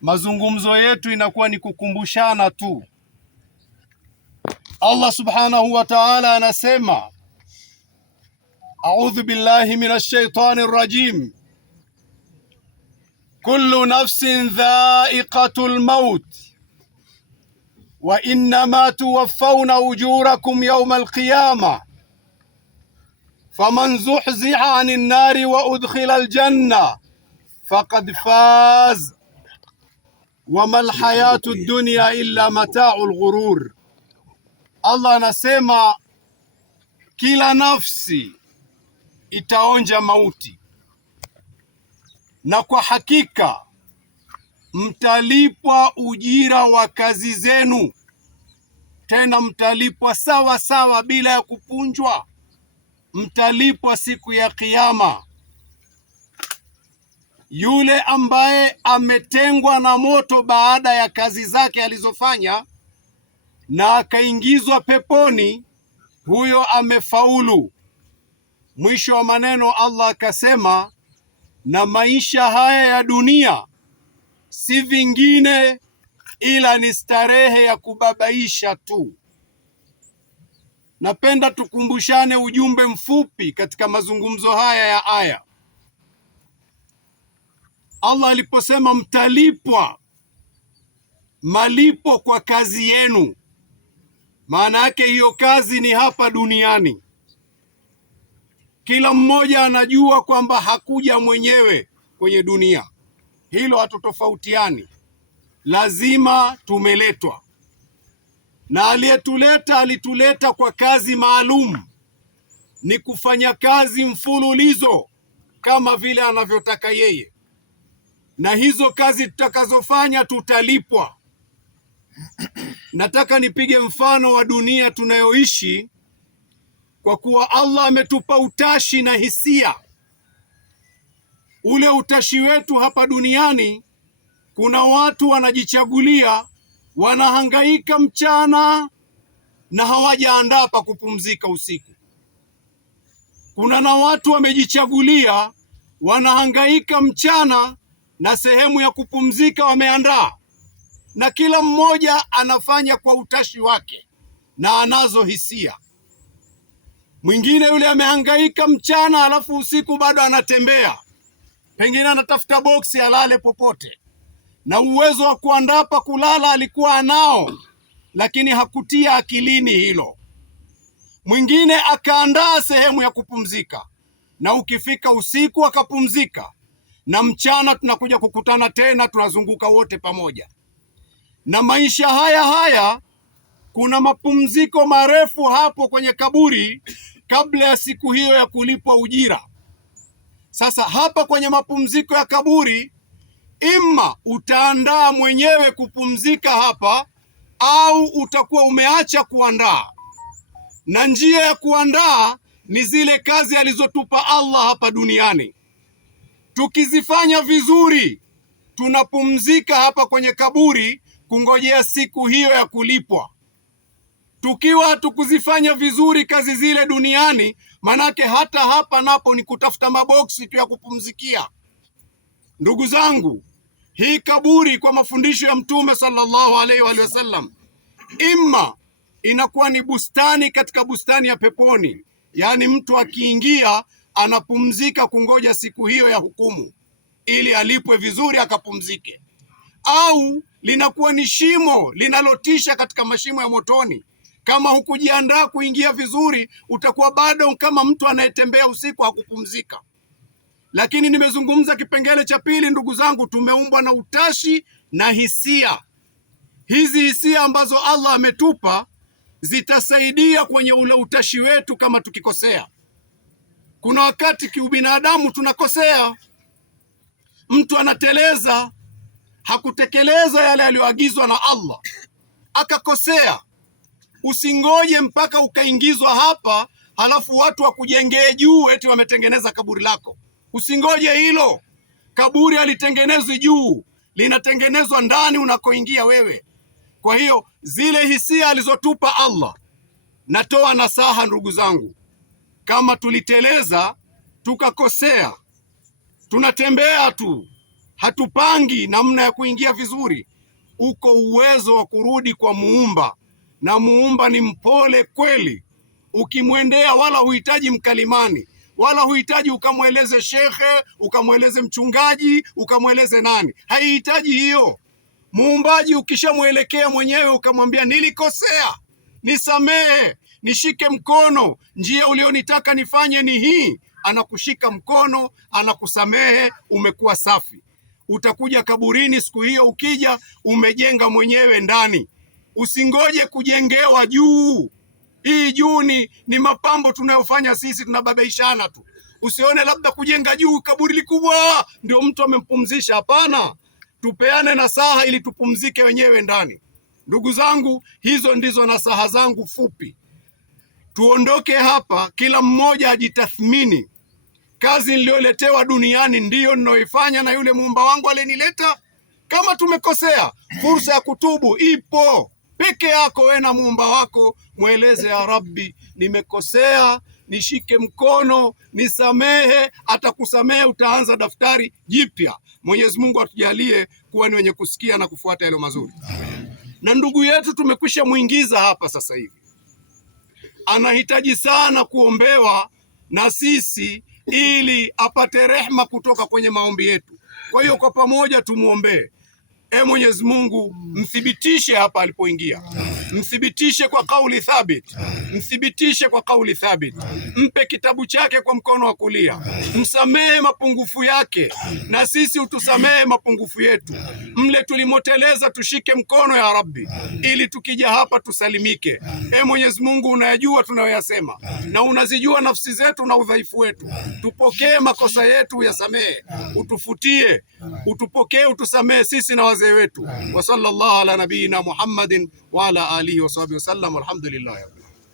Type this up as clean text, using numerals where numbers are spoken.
mazungumzo yetu inakuwa ni kukumbushana tu. Allah subhanahu wa ta'ala anasema, a'udhu billahi minash shaitani rajim, kullu nafsin dha'iqatul maut wa innama tuwaffawna ujurakum yawmal qiyamah faman zuhziha 'anil nari wa udkhila al-janna faqad faz wama al-hayatu ad-dunya illa mata'ul ghurur. Allah anasema kila nafsi itaonja mauti, na kwa hakika mtalipwa ujira wa kazi zenu, tena mtalipwa sawa sawa bila ya kupunjwa. Mtalipwa siku ya Kiyama. Yule ambaye ametengwa na moto baada ya kazi zake alizofanya na akaingizwa peponi, huyo amefaulu. Mwisho wa maneno, Allah akasema, na maisha haya ya dunia si vingine ila ni starehe ya kubabaisha tu. Napenda tukumbushane ujumbe mfupi katika mazungumzo haya ya aya. Allah aliposema mtalipwa malipo kwa kazi yenu, maana yake hiyo kazi ni hapa duniani. Kila mmoja anajua kwamba hakuja mwenyewe kwenye dunia, hilo hatutofautiani. Lazima tumeletwa, na aliyetuleta alituleta kwa kazi maalum, ni kufanya kazi mfululizo kama vile anavyotaka yeye, na hizo kazi tutakazofanya tutalipwa. Nataka nipige mfano wa dunia tunayoishi, kwa kuwa Allah ametupa utashi na hisia. Ule utashi wetu hapa duniani, kuna watu wanajichagulia, wanahangaika mchana na hawajaandaa pa kupumzika usiku. Kuna na watu wamejichagulia, wanahangaika mchana na sehemu ya kupumzika wameandaa, na kila mmoja anafanya kwa utashi wake na anazo hisia. Mwingine yule amehangaika mchana alafu usiku bado anatembea, pengine anatafuta boksi alale popote, na uwezo wa kuandaa pa kulala alikuwa anao, lakini hakutia akilini hilo. Mwingine akaandaa sehemu ya kupumzika, na ukifika usiku akapumzika, na mchana tunakuja kukutana tena, tunazunguka wote pamoja. Na maisha haya kuna mapumziko marefu hapo kwenye kaburi kabla ya siku hiyo ya kulipwa ujira. Sasa hapa kwenye mapumziko ya kaburi, ima utaandaa mwenyewe kupumzika hapa, au utakuwa umeacha kuandaa. Na njia ya kuandaa ni zile kazi alizotupa Allah hapa duniani. Tukizifanya vizuri, tunapumzika hapa kwenye kaburi kungojea siku hiyo ya kulipwa. Tukiwa hatukuzifanya vizuri kazi zile duniani, manake hata hapa napo ni kutafuta maboksi tu ya kupumzikia. Ndugu zangu, hii kaburi kwa mafundisho ya Mtume sallallahu alaihi wa sallam, imma inakuwa ni bustani katika bustani ya peponi, yaani mtu akiingia anapumzika kungoja siku hiyo ya hukumu ili alipwe vizuri akapumzike, au linakuwa ni shimo linalotisha katika mashimo ya motoni. Kama hukujiandaa kuingia vizuri, utakuwa bado kama mtu anayetembea usiku hakupumzika. Lakini nimezungumza kipengele cha pili, ndugu zangu, tumeumbwa na utashi na hisia. Hizi hisia ambazo Allah ametupa zitasaidia kwenye ule utashi wetu kama tukikosea. Kuna wakati kiubinadamu tunakosea. Mtu anateleza, hakutekeleza yale aliyoagizwa na Allah, akakosea. Usingoje mpaka ukaingizwa hapa halafu watu wakujengee juu eti wametengeneza kaburi lako. Usingoje hilo. Kaburi halitengenezwi juu, linatengenezwa ndani unakoingia wewe. Kwa hiyo zile hisia alizotupa Allah, natoa nasaha ndugu zangu, kama tuliteleza tukakosea, tunatembea tu, hatupangi namna ya kuingia vizuri. Uko uwezo wa kurudi kwa Muumba, na Muumba ni mpole kweli. Ukimwendea wala huhitaji mkalimani, wala huhitaji ukamweleze shekhe, ukamweleze mchungaji, ukamweleze nani. Haihitaji hiyo. Muumbaji ukishamwelekea mwenyewe ukamwambia nilikosea, nisamehe, nishike mkono, njia ulionitaka nifanye ni hii, anakushika mkono, anakusamehe, umekuwa safi. Utakuja kaburini siku hiyo, ukija umejenga mwenyewe ndani. Usingoje kujengewa juu. Hii juu ni mapambo tunayofanya sisi, tunababaishana tu. Usione labda kujenga juu kaburi likubwa ndio mtu amempumzisha. Hapana, tupeane nasaha ili tupumzike wenyewe ndani. Ndugu zangu, hizo ndizo nasaha zangu fupi. Tuondoke hapa, kila mmoja ajitathmini. Kazi niliyoletewa duniani ndiyo ninayoifanya na yule Muumba wangu alenileta. Kama tumekosea, fursa ya kutubu ipo. Peke yako wewe na Muumba wako, mweleze ya Rabbi, nimekosea, nishike mkono, nisamehe. Atakusamehe, utaanza daftari jipya. Mwenyezi Mungu atujalie kuwa ni wenye kusikia na kufuata yale mazuri. Na ndugu yetu tumekwisha muingiza hapa sasa hivi, anahitaji sana kuombewa na sisi ili apate rehma kutoka kwenye maombi yetu. Kwa hiyo kwa pamoja tumuombee. Mwenyezi Mungu mthibitishe hapa alipoingia, mthibitishe kwa kauli thabit, mthibitishe kwa kauli thabit. Mpe kitabu chake kwa mkono wa kulia, msamehe mapungufu yake na sisi utusamehe mapungufu yetu. Mle tulimoteleza tushike mkono ya Rabbi, ili tukija hapa tusalimike. Mwenyezi Mungu, unayajua tunayoyasema na unazijua nafsi zetu na udhaifu wetu. Tupokee makosa yetu, uyasamehe, utufutie, utupokee, utusamehe sisi na wazee wetu. Wa sallallahu ala nabiyina Muhammadin wa ala alihi wa sahbihi wasallam. Walhamdulillah.